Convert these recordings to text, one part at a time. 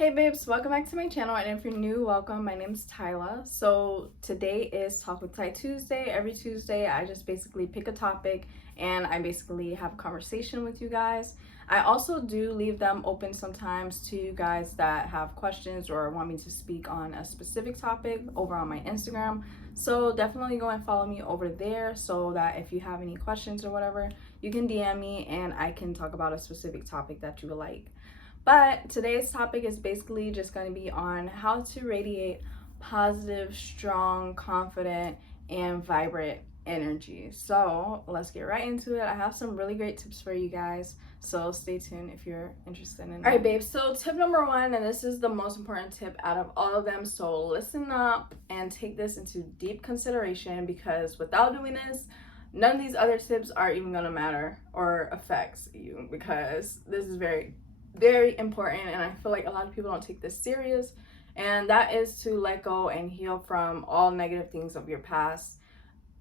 Hey babes, welcome back to my channel, and if you're new, welcome. My name's Tyla. So today is Talk with Ty Tuesday. Every Tuesday I just basically pick a topic and I basically have a conversation with you guys. I also do leave them open sometimes to you guys that have questions or want me to speak on a specific topic over on my Instagram. So definitely go and follow me over there so that if you have any questions or whatever, you can DM me and I can talk about a specific topic that you would like. But today's topic is basically just going to be on how to radiate positive, strong, confident, and vibrant energy. So let's get right into it. I have some really great tips for you guys. So stay tuned if you're interested in it. All right, babes. So tip number one, and this is the most important tip out of all of them. So listen up and take this into deep consideration, because without doing this, none of these other tips are even going to matter or affect you, because this is very important, and I feel like a lot of people don't take this serious, and that is to let go and heal from all negative things of your past.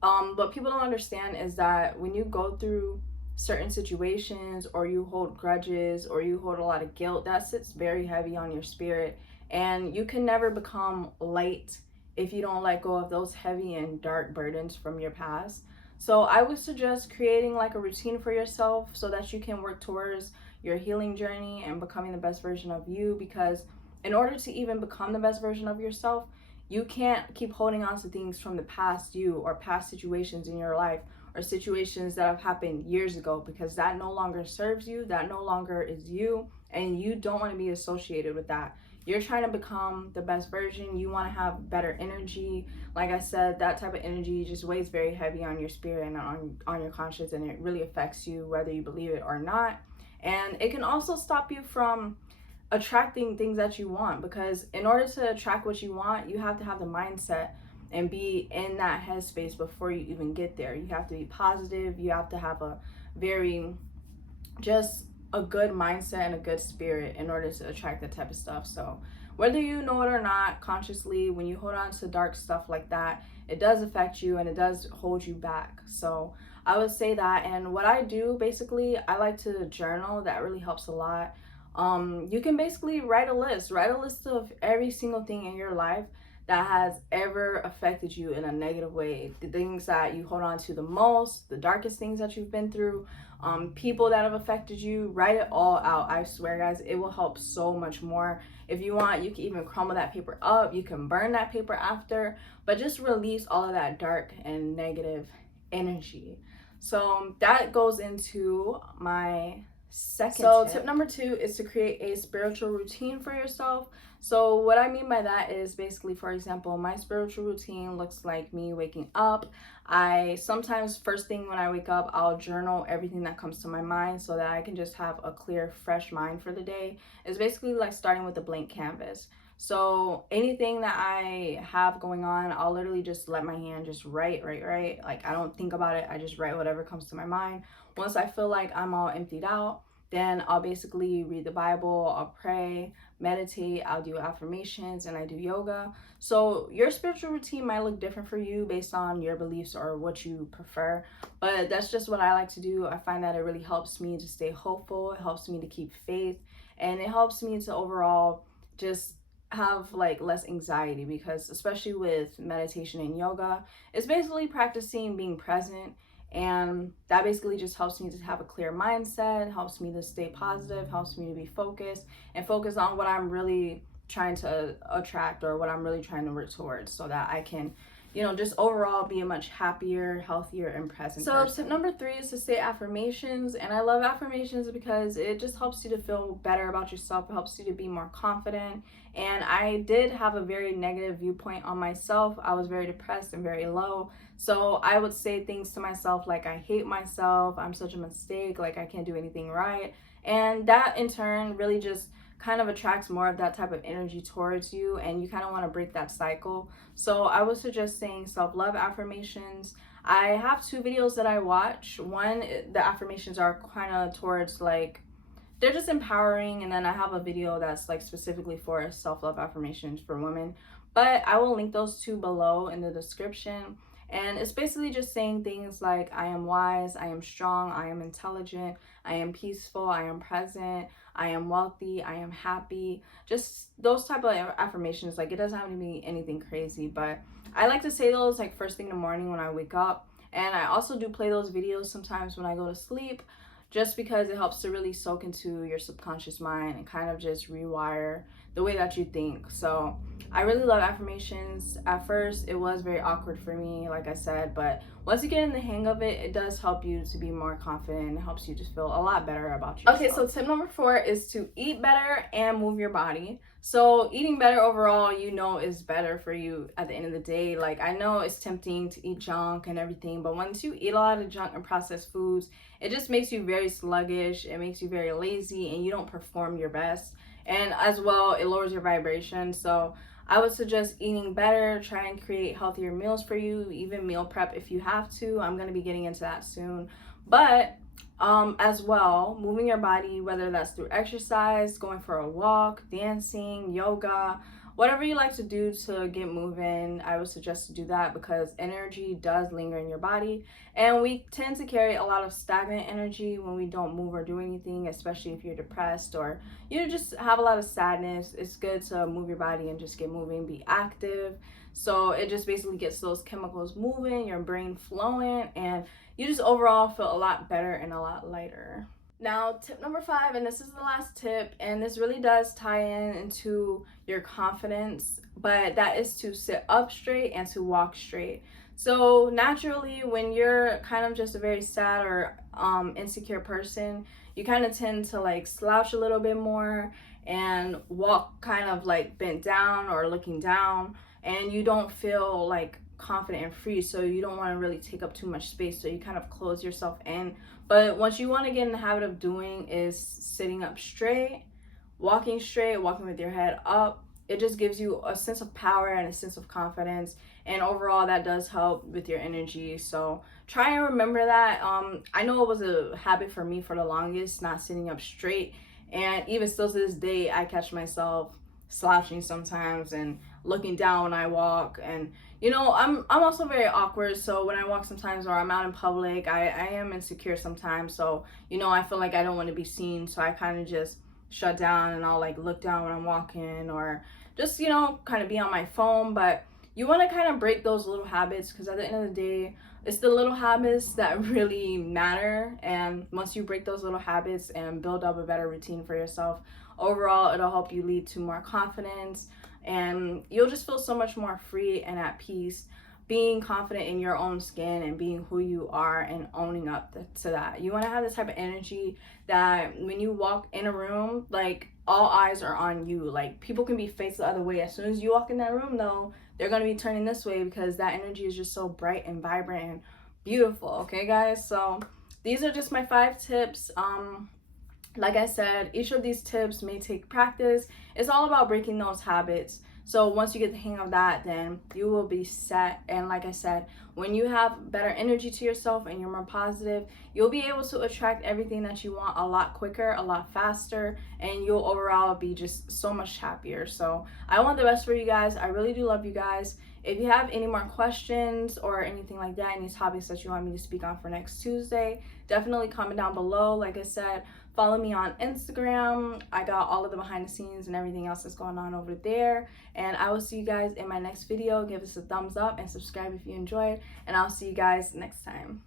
What people don't understand is that when you go through certain situations, or you hold grudges, or you hold a lot of guilt, that sits very heavy on your spirit, and you can never become light if you don't let go of those heavy and dark burdens from your past. So I would suggest creating like a routine for yourself so that you can work towards your healing journey and becoming the best version of you, because in order to even become the best version of yourself, you can't keep holding on to things from the past you, or past situations in your life, or situations that have happened years ago, because that no longer serves you, that no longer is you, and you don't want to be associated with that. You're trying to become the best version. You want to have better energy. Like I said, that type of energy just weighs very heavy on your spirit and on your conscience, and it really affects you whether you believe it or not. And it can also stop you from attracting things that you want, because in order to attract what you want, you have to have the mindset and be in that headspace before you even get there. You have to be positive. You have to have a very just a good mindset and a good spirit in order to attract that type of stuff. So whether you know it or not, consciously, when you hold on to dark stuff like that, it does affect you and it does hold you back. So I would say that. And what I do, basically, I like to journal. That really helps a lot. You can basically write a list of every single thing in your life that has ever affected you in a negative way. The things that you hold on to the most, the darkest things that you've been through, people that have affected you. Write it all out. I swear, guys, it will help so much more. If you want, you can even crumble that paper up. You can burn that paper after, but just release all of that dark and negative energy. So that goes into my second tip number two is to create a spiritual routine for yourself. So what I mean by that is basically, for example, my spiritual routine looks like me waking up. I sometimes, first thing when I wake up, I'll journal everything that comes to my mind so that I can just have a clear, fresh mind for the day. It's basically like starting with a blank canvas. So anything that I have going on, I'll literally just let my hand just write. Like, I don't think about it. I just write whatever comes to my mind. Once I feel like I'm all emptied out, then I'll basically read the Bible, I'll pray, meditate, I'll do affirmations, and I do yoga. So your spiritual routine might look different for you based on your beliefs or what you prefer, but that's just what I like to do. I find that it really helps me to stay hopeful, it helps me to keep faith, and it helps me to overall just have like less anxiety, because especially with meditation and yoga, it's basically practicing being present, and that basically just helps me to have a clear mindset, helps me to stay positive, helps me to be focused and focus on what I'm really trying to attract, or what I'm really trying to work towards, so that I can, just overall be a much happier, healthier, and present person. Tip number three is to say affirmations. And I love affirmations because it just helps you to feel better about yourself. It helps you to be more confident. And I did have a very negative viewpoint on myself. I was very depressed and very low. So I would say things to myself like, I hate myself, I'm such a mistake, like I can't do anything right. And that in turn really just kind of attracts more of that type of energy towards you, and you kind of want to break that cycle. So I would suggest saying self-love affirmations. I have two videos that I watch. One, the affirmations are kind of towards like, they're just empowering, and then I have a video that's like specifically for self-love affirmations for women. But I will link those two below in the description. And it's basically just saying things like, I am wise, I am strong, I am intelligent, I am peaceful, I am present, I am wealthy, I am happy, just those type of affirmations. Like, it doesn't have to be anything crazy, but I like to say those like first thing in the morning when I wake up. And I also do play those videos sometimes when I go to sleep, just because it helps to really soak into your subconscious mind and kind of just rewire the way that you think. So I really love affirmations. At first, it was very awkward for me, like I said, but once you get in the hang of it, it does help you to be more confident. It helps you just feel a lot better about yourself. Okay, so tip number 4 is to eat better and move your body. So eating better overall, you know, is better for you at the end of the day. Like, I know it's tempting to eat junk and everything, but once you eat a lot of junk and processed foods, it just makes you very sluggish. It makes you very lazy, and you don't perform your best. And as well, it lowers your vibration. So I would suggest eating better, try and create healthier meals for you, even meal prep if you have to. I'm going to be getting into that soon. But as well, moving your body, whether that's through exercise, going for a walk, dancing, yoga, whatever you like to do to get moving, I would suggest to do that, because energy does linger in your body, and we tend to carry a lot of stagnant energy when we don't move or do anything, especially if you're depressed or you just have a lot of sadness. It's good to move your body and just get moving, be active. So it just basically gets those chemicals moving, your brain flowing, and you just overall feel a lot better and a lot lighter. Now, tip number 5, and this is the last tip, and this really does tie into your confidence, but that is to sit up straight and to walk straight. So naturally, when you're kind of just a very sad or insecure person, you kind of tend to like slouch a little bit more and walk kind of like bent down or looking down, and you don't feel like confident and free, so you don't want to really take up too much space, so you kind of close yourself in. But what you want to get in the habit of doing is sitting up straight, walking with your head up. It just gives you a sense of power and a sense of confidence, and overall that does help with your energy. So try and remember that. I know it was a habit for me for the longest, not sitting up straight, and even still to this day I catch myself slouching sometimes and looking down when I walk. And you know, I'm also very awkward, so when I walk sometimes or I'm out in public, I am insecure sometimes. So you know, I feel like I don't want to be seen, so I kind of just shut down and I'll like look down when I'm walking, or just, you know, kind of be on my phone. But you want to kind of break those little habits, because at the end of the day, it's the little habits that really matter. And once you break those little habits and build up a better routine for yourself, overall it'll help you lead to more confidence, and you'll just feel so much more free and at peace, being confident in your own skin and being who you are and owning up to that. You want to have this type of energy that when you walk in a room, like all eyes are on you. Like, people can be faced the other way. As soon as you walk in that room, though, they're going to be turning this way, because that energy is just so bright and vibrant and beautiful. Okay, guys? So these are just my 5 tips. Like I said, each of these tips may take practice. It's all about breaking those habits. So once you get the hang of that, then you will be set. And like I said, when you have better energy to yourself and you're more positive, you'll be able to attract everything that you want a lot quicker, a lot faster, and you'll overall be just so much happier. So I want the best for you guys. I really do love you guys. If you have any more questions or anything like that, any topics that you want me to speak on for next Tuesday, definitely comment down below. Like I said, follow me on Instagram. I got all of the behind the scenes and everything else that's going on over there. And I will see you guys in my next video. Give us a thumbs up and subscribe if you enjoyed. And I'll see you guys next time.